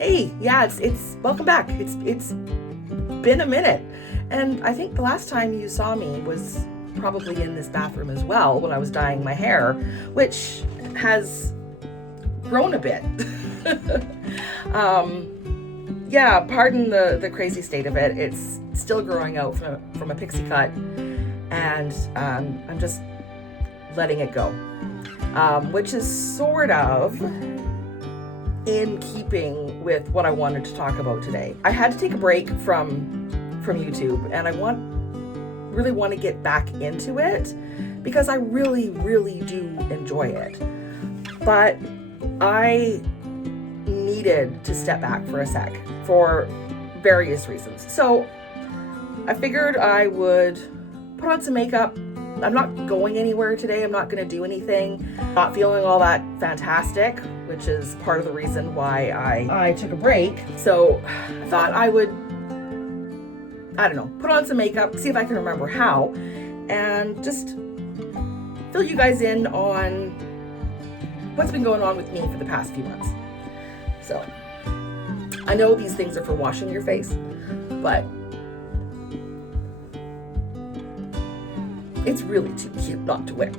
Hey, yeah, it's welcome back. It's been a minute. And I think the last time you saw me was probably in this bathroom as well when I was dyeing my hair, which has grown a bit. Yeah, pardon the crazy state of it. It's still growing out from a pixie cut, and I'm just letting it go, which is sort of in keeping with what I wanted to talk about today. I had to take a break from YouTube, and I really want to get back into it because I really do enjoy it. But I needed to step back for a sec for various reasons. So I figured I would put on some makeup. I'm not going anywhere today. I'm not going to do anything. Not feeling all that fantastic, which is part of the reason why I took a break. So I thought I would, I don't know, put on some makeup, see if I can remember how, and just fill you guys in on what's been going on with me for the past few months. So I know these things are for washing your face, but it's really too cute not to wear.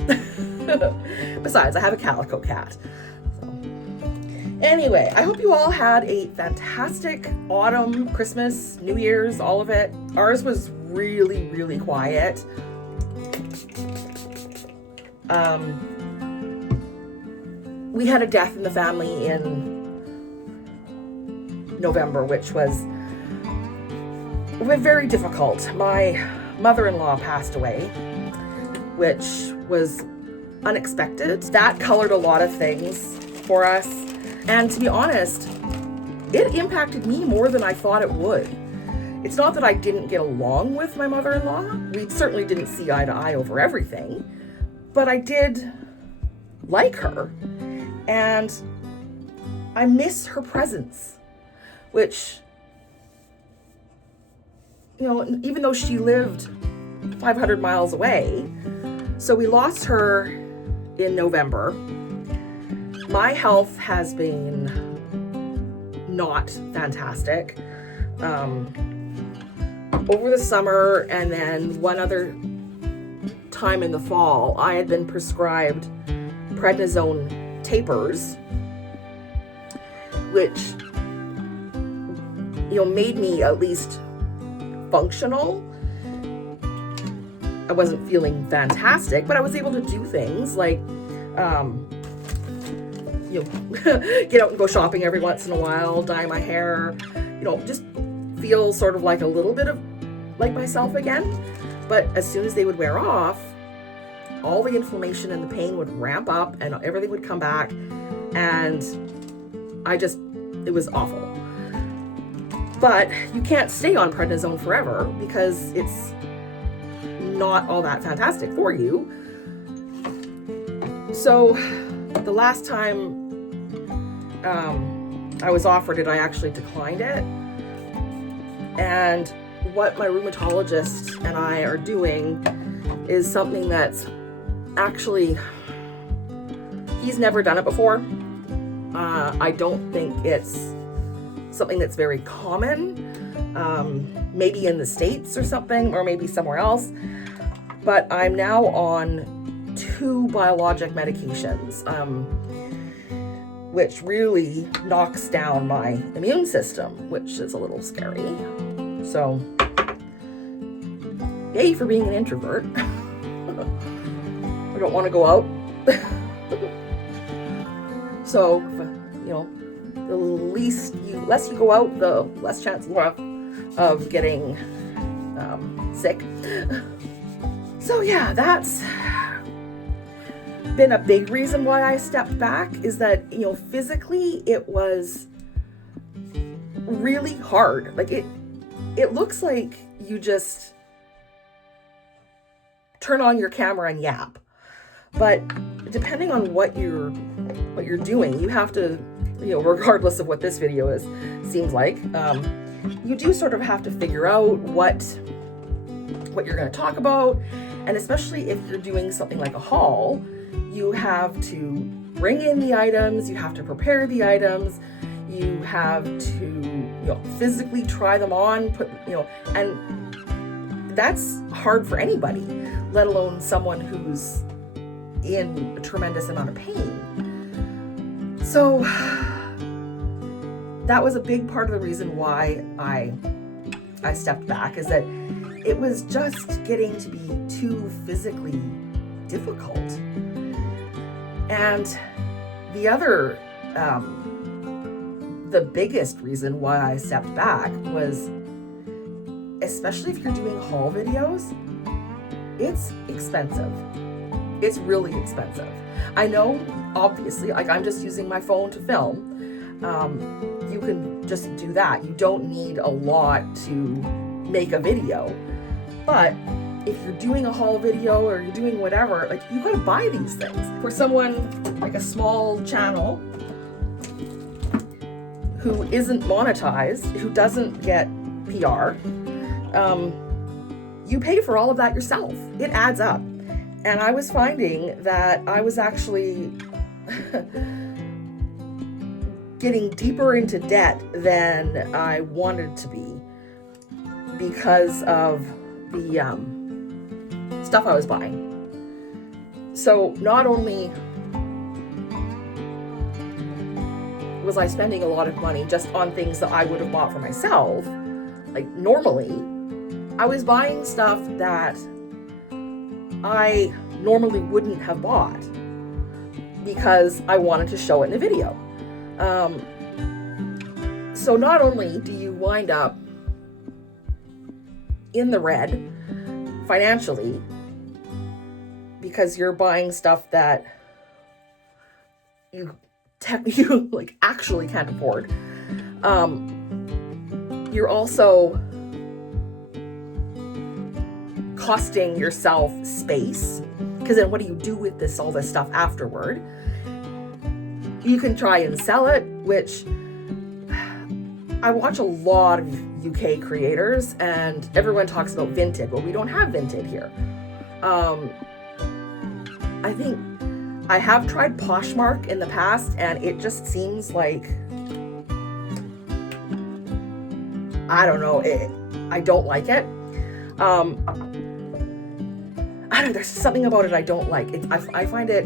Besides, I have a calico cat. So. Anyway, I hope you all had a fantastic autumn, Christmas, New Year's, all of it. Ours was really quiet. We had a death in the family in November, which was very difficult. My mother-in-law passed away, which was unexpected. That colored a lot of things for us. And to be honest, it impacted me more than I thought it would. It's not that I didn't get along with my mother-in-law. We certainly didn't see eye to eye over everything, but I did like her, and I miss her presence, which, you know, even though she lived 500 miles away. So we lost her in November. My health has been not fantastic. Over the summer and then one other time in the fall, I had been prescribed prednisone tapers, which, you know, made me at least functional. I wasn't feeling fantastic, but I was able to do things like, you know, get out and go shopping every once in a while, dye my hair, you know, just feel sort of like a little bit of like myself again. But as soon as they would wear off, all the inflammation and the pain would ramp up and everything would come back. And it was awful. But you can't stay on prednisone forever because it's not all that fantastic for you. So the last time I was offered it, I actually declined it. And what my rheumatologist and I are doing is something that's actually, he's never done it before. I don't think it's something that's very common, maybe in the States or something, or maybe somewhere else. But I'm now on 2 biologic medications, which really knocks down my immune system, which is a little scary. So, yay for being an introvert. I don't want to go out. So, you know, the less you go out, the less chance you have of getting sick. So yeah, that's been a big reason why I stepped back, is that, you know, physically it was really hard. Like it looks like you just turn on your camera and yap. But depending on what you're doing, you have to, you know, regardless of what this video seems like, you do sort of have to figure out what you're going to talk about. And especially if you're doing something like a haul, you have to bring in the items, you have to prepare the items, You have to, physically try them on, and that's hard for anybody, let alone someone who's in a tremendous amount of pain. So that was a big part of the reason why I stepped back, is that it was just getting to be too physically difficult. And the other, the biggest reason why I stepped back was, especially if you're doing haul videos, it's expensive. It's really expensive. I know, obviously, like I'm just using my phone to film. You can just do that. You don't need a lot to make a video. But if you're doing a haul video or you're doing whatever, like you gotta buy these things. For someone like a small channel who isn't monetized, who doesn't get PR, you pay for all of that yourself. It adds up. And I was finding that I was actually getting deeper into debt than I wanted to be because of the stuff I was buying. So not only was I spending a lot of money just on things that I would have bought for myself, like normally, I was buying stuff that I normally wouldn't have bought because I wanted to show it in a video. So not only do you wind up in the red financially because you're buying stuff that you like actually can't afford, you're also costing yourself space, because then what do you do with all this stuff afterward? You can try and sell it, which I watch a lot of UK creators and everyone talks about Vinted. Well, we don't have Vinted here. I think I have tried Poshmark in the past and it just seems like, I don't know, I don't like it. I don't know, there's something about it I don't like. I find it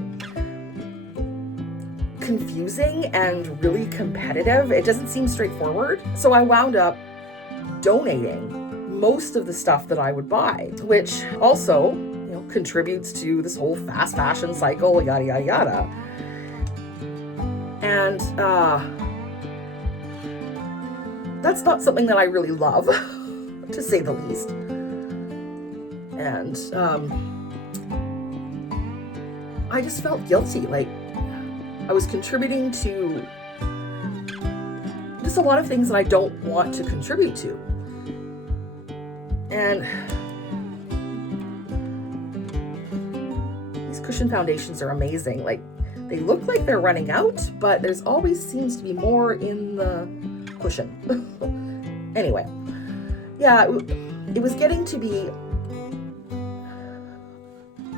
confusing and really competitive. It doesn't seem straightforward. So I wound up donating most of the stuff that I would buy, which also, contributes to this whole fast fashion cycle, yada, yada, yada. And that's not something that I really love, to say the least. And I just felt guilty. Like I was contributing to just a lot of things that I don't want to contribute to. And these cushion foundations are amazing. Like they look like they're running out, but there's always seems to be more in the cushion. Anyway, yeah, it was getting to be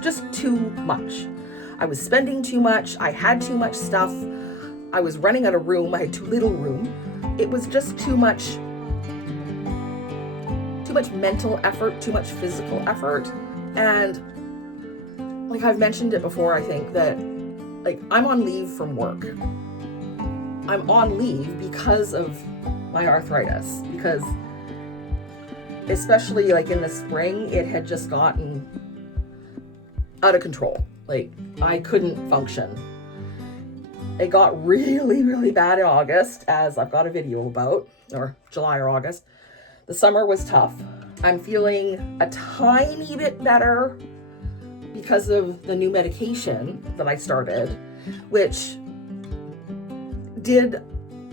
just too much. I was spending too much. I had too much stuff. I was running out of room. I had too little room. It was just too much mental effort, too much physical effort. And like I've mentioned it before, I think that like I'm on leave from work. I'm on leave because of my arthritis, because especially like in the spring, it had just gotten out of control. Like I couldn't function. It got really, really bad in August, as I've got a video about, or July or August. The summer was tough. I'm feeling a tiny bit better because of the new medication that I started, which did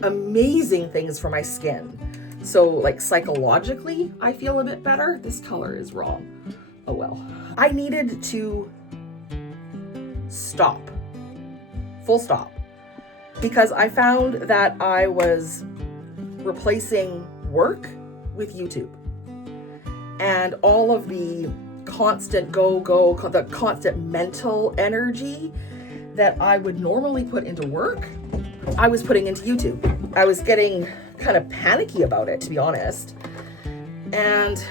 amazing things for my skin. So like psychologically, I feel a bit better. This color is wrong. Oh well. I needed to stop. Full stop. Because I found that I was replacing work with YouTube. And all of the constant the constant mental energy that I would normally put into work, I was putting into YouTube. I was getting kind of panicky about it, to be honest. And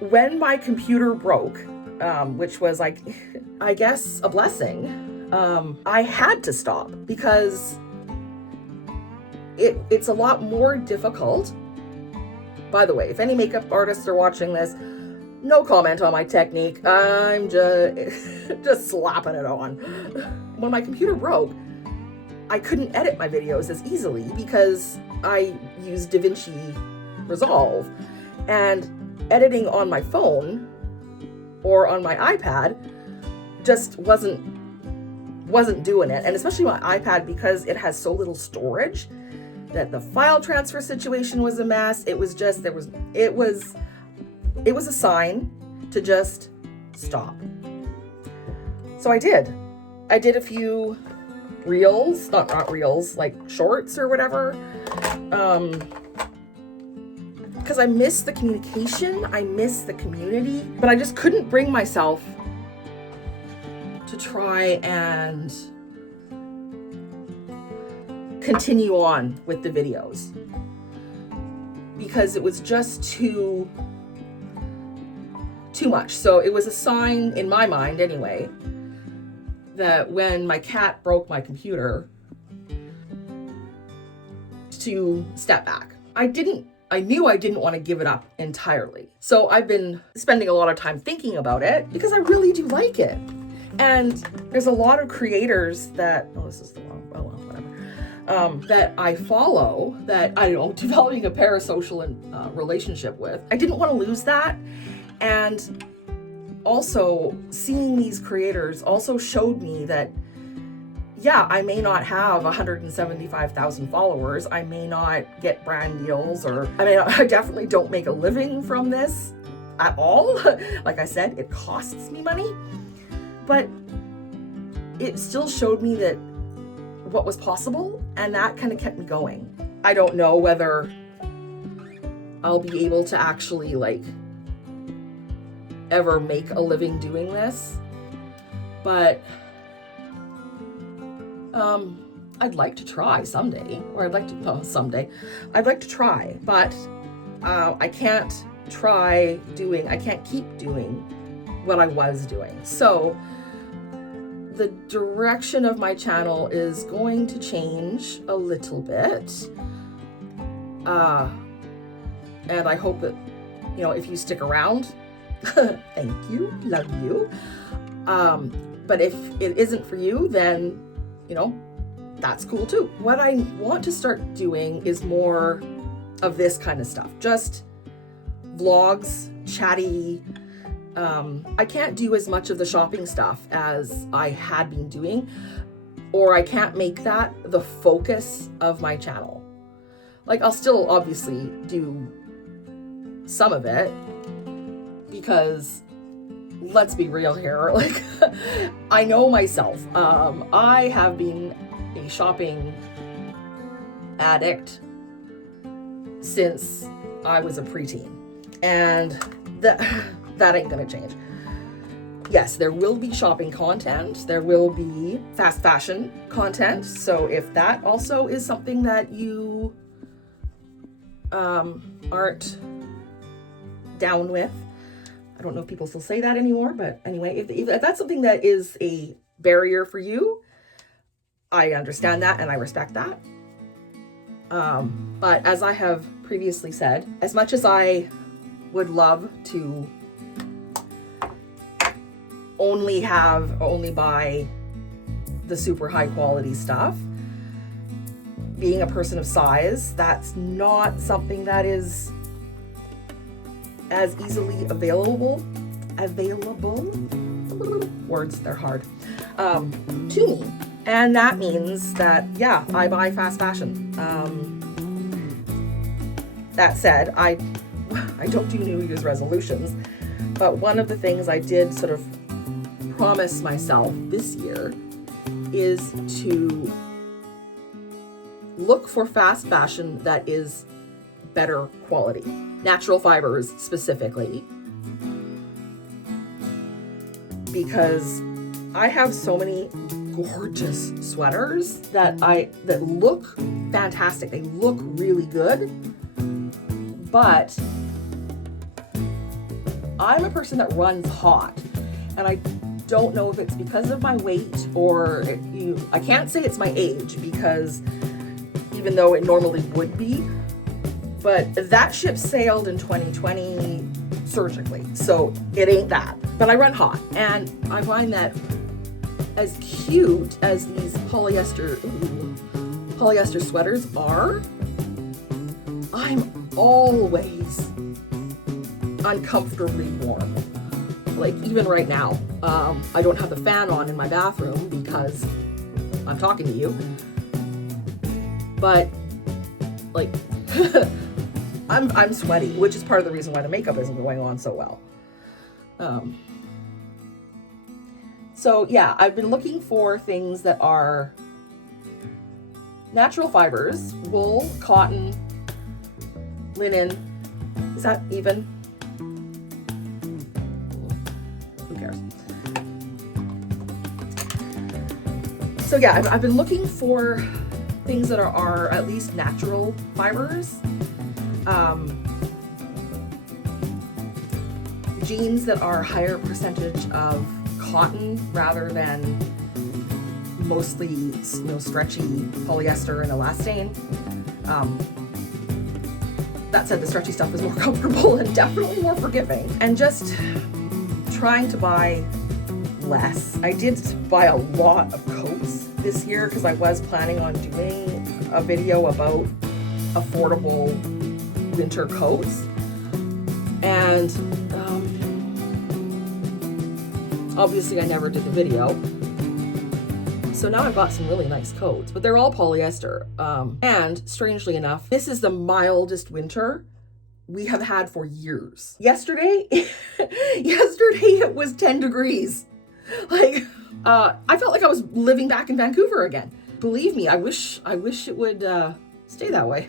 when my computer broke, which was like, I guess, a blessing, I had to stop because it's a lot more difficult. By the way, if any makeup artists are watching this, no comment on my technique. I'm just slapping it on. When my computer broke, I couldn't edit my videos as easily because I used DaVinci Resolve, and editing on my phone or on my iPad just wasn't doing it. And especially my iPad, because it has so little storage, that the file transfer situation was a mess. It was a sign to just stop. So I did a few reels, not reels, like shorts or whatever. Because I miss the communication, I miss the community, but I just couldn't bring myself to try and continue on with the videos because it was just too much. So it was a sign in my mind anyway that when my cat broke my computer, to step back. I knew I didn't want to give it up entirely. So I've been spending a lot of time thinking about it because I really do like it. And there's a lot of creators that, that I follow that, I don't know, developing a parasocial relationship with. I didn't want to lose that. And also seeing these creators also showed me that, yeah, I may not have 175,000 followers. I may not get brand deals, I definitely don't make a living from this at all. Like I said, it costs me money, but it still showed me that what was possible, and that kind of kept me going. I don't know whether I'll be able to actually ever make a living doing this, but I'd like to try someday, I'd like to try, but I can't keep doing what I was doing. So the direction of my channel is going to change a little bit. And I hope that, if you stick around, thank you, love you. But if it isn't for you, then, that's cool too. What I want to start doing is more of this kind of stuff. Just vlogs, chatty. I can't do as much of the shopping stuff as I had been doing, or I can't make that the focus of my channel. I'll still obviously do some of it, because let's be real here, I know myself. I have been a shopping addict since I was a preteen, and that ain't gonna change. Yes, there will be shopping content, there will be fast fashion content, so if that also is something that you aren't down with, I don't know if people still say that anymore, but anyway, if that's something that is a barrier for you, I understand that and I respect that. But as I have previously said, as much as I would love to only buy the super high quality stuff, being a person of size, that's not something that is as easily available, words, they're hard, to me. And that means that, yeah, I buy fast fashion. That said, I don't do New Year's resolutions, but one of the things I did sort of promise myself this year is to look for fast fashion that is better quality, natural fibers specifically, because I have so many gorgeous sweaters that look fantastic. They look really good, but I'm a person that runs hot, and I don't know if it's because of my weight or I can't say it's my age, because even though it normally would be, but that ship sailed in 2020 surgically, so it ain't that. But I run hot, and I find that as cute as these polyester sweaters are, I'm always uncomfortably warm. Like even right now, I don't have the fan on in my bathroom because I'm talking to you, but like I'm sweaty, which is part of the reason why the makeup isn't going on so well. So yeah, I've been looking for things that are natural fibers: wool, cotton, linen. Is that even? Who cares? So yeah, I've been looking for things that are at least natural fibers. Jeans that are higher percentage of cotton rather than mostly stretchy polyester and elastane. That said, the stretchy stuff is more comfortable and definitely more forgiving. And just trying to buy less. I did buy a lot of coats this year because I was planning on doing a video about affordable winter coats. And obviously I never did the video. So now I've got some really nice coats, but they're all polyester. And strangely enough, this is the mildest winter we have had for years. Yesterday it was 10 degrees. Like, I felt like I was living back in Vancouver again. Believe me, I wish it would stay that way.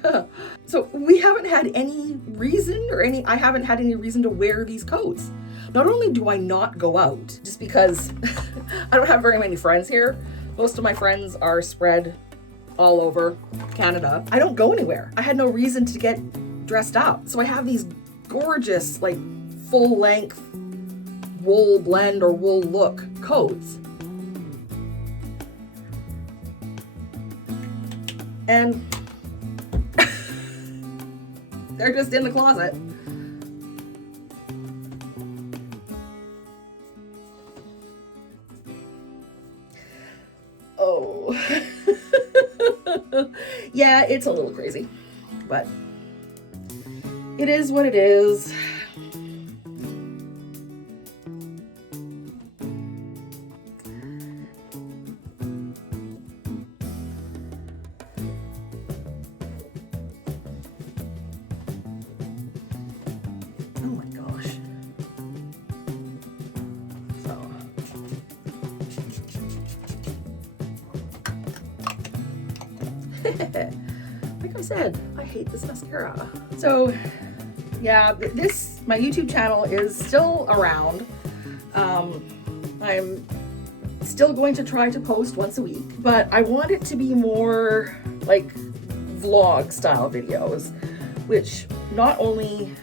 So we haven't had any reason I haven't had any reason to wear these coats. Not only do I not go out, just because I don't have very many friends here. Most of my friends are spread all over Canada. I don't go anywhere. I had no reason to get dressed up. So I have these gorgeous, like, full length wool blend or wool look coats. And they're just in the closet. Oh. Yeah, it's a little crazy, but it is what it is. Oh my gosh. So. Like I said, I hate this mascara. So yeah, my YouTube channel is still around. I'm still going to try to post once a week, but I want it to be more like vlog style videos, which not only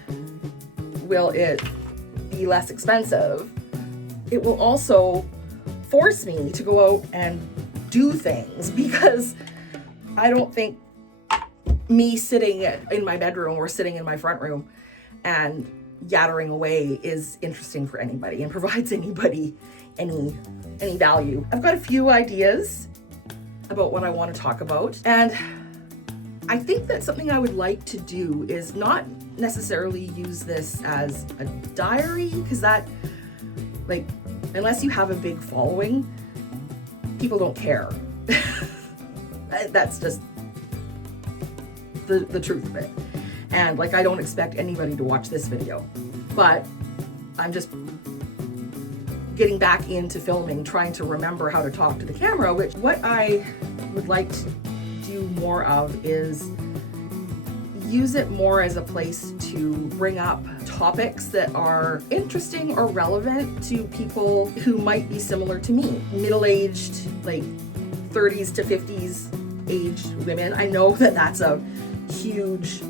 will it be less expensive, it will also force me to go out and do things, because I don't think me sitting in my bedroom or sitting in my front room and yattering away is interesting for anybody and provides anybody any value. I've got a few ideas about what I want to talk about, and I think that something I would like to do is not necessarily use this as a diary, because that, like, unless you have a big following, people don't care. That's just the truth of it. And like, I don't expect anybody to watch this video, but I'm just getting back into filming, trying to remember how to talk to the camera, which what I would like to do more of is use it more as a place to bring up topics that are interesting or relevant to people who might be similar to me. Middle-aged, like 30s to 50s aged women. I know that that's a huge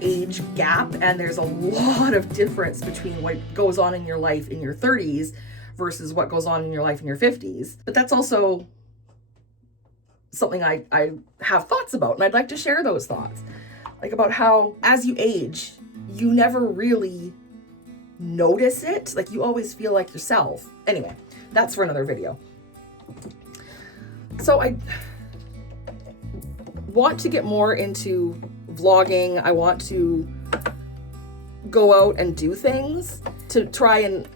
age gap, and there's a lot of difference between what goes on in your life in your 30s versus what goes on in your life in your 50s. But that's also something I have thoughts about, and I'd like to share those thoughts. Like about how as you age, you never really notice it. Like you always feel like yourself. Anyway, that's for another video. So I want to get more into vlogging. I want to go out and do things to try and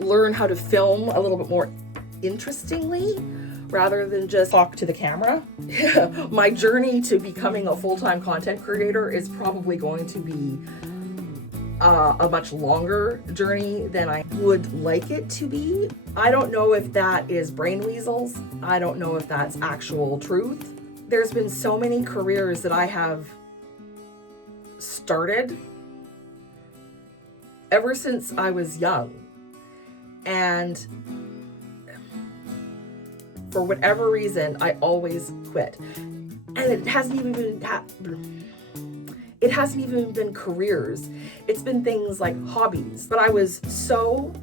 learn how to film a little bit more interestingly rather than just talk to the camera. My journey to becoming a full-time content creator is probably going to be a much longer journey than I would like it to be. I don't know if that is brain weasels. I don't know if that's actual truth. There's been so many careers that I have started ever since I was young, and for whatever reason, I always quit. And it hasn't even been careers. It's been things like hobbies. But I was so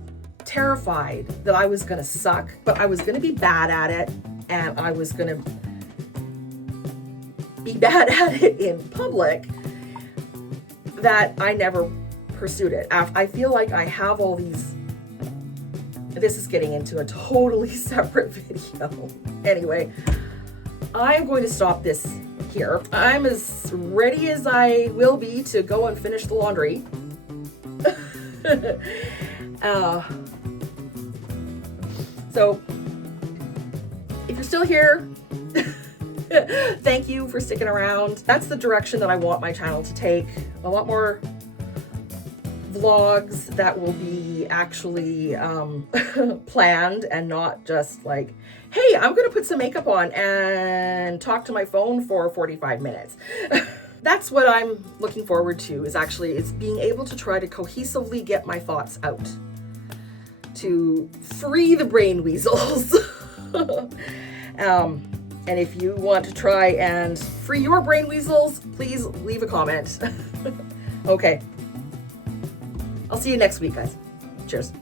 terrified that I was gonna suck, but I was gonna be bad at it, and I was gonna be bad at it in public, that I never pursued it. I feel like I have all these. This is getting into a totally separate video. Anyway, I'm going to stop this here. I'm as ready as I will be to go and finish the laundry. So, if you're still here, thank you for sticking around. That's the direction that I want my channel to take. A lot more vlogs that will be actually planned and not just like, hey, I'm gonna put some makeup on and talk to my phone for 45 minutes. That's what I'm looking forward to, is being able to try to cohesively get my thoughts out, to free the brain weasels. And if you want to try and free your brain weasels, please leave a comment. Okay. I'll see you next week, guys. Cheers.